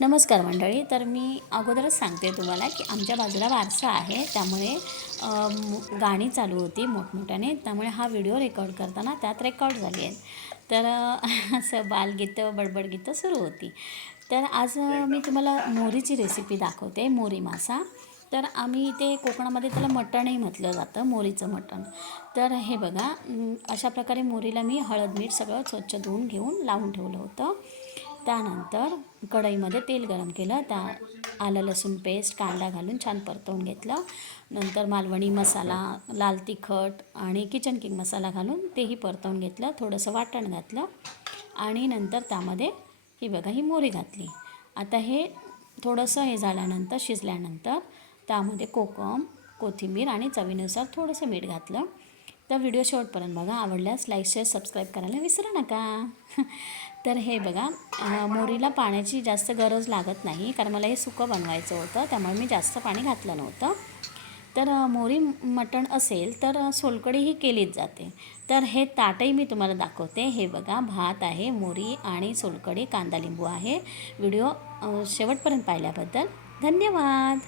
नमस्कार मंडळी. तर मी अगोदरच सांगते तुम्हाला की आमच्या बाजूला वारसा आहे, त्यामुळे गाणी चालू होती मोठमोठ्याने, त्यामुळे हा व्हिडिओ रेकॉर्ड करताना त्यात रेकॉर्ड झाली आहेत. तर असं बालगीतं बडबड गीतं सुरू होती. तर आज मी तुम्हाला मोरीची रेसिपी दाखवते, मोरी मासा. तर आम्ही इथे कोकणामध्ये त्याला मटणही म्हटलं जातं, मोरीचं मटण. तर हे बघा, अशा प्रकारे मोरीला मी हळद मीठ सगळं स्वच्छ धुवून घेऊन लावून ठेवलं होतं. त्यानंतर कढईमध्ये तेल गरम केलं, त्या आलं लसूण पेस्ट कांदा घालून छान परतवून घेतलं. नंतर मालवणी मसाला, लाल तिखट आणि किचन किंग मसाला घालून तेही परतवून घेतलं. थोडंसं वाटण घातलं आणि नंतर त्यामध्ये ही बघा ही मोहरी घातली. आता हे थोडंसं हे झाल्यानंतर शिजल्यानंतर त्यामध्ये कोकम, कोथिंबीर आणि चवीनुसार थोडंसं मीठ घातलं. तर व्हिडिओ शेवटपर्यंत बघा. आवडल्यास लाईक शेअर सबस्क्राईब करायला विसरू नका. तर हे बघा, मोहरीला पाण्याची जास्त गरज लागत नाही, कारण मला हे सुकं बनवायचं होतं, त्यामुळे मी जास्त पाणी घातलं नव्हतं. तर मोहरी मटण असेल तर सोलकढी केलीच जाते. तर हे ताटही मी तुम्हाला दाखवते. हे बघा, भात आहे, मोहरी आणि सोलकढी, कांदा लिंबू आहे. व्हिडिओ शेवटपर्यंत पाहिल्याबद्दल धन्यवाद.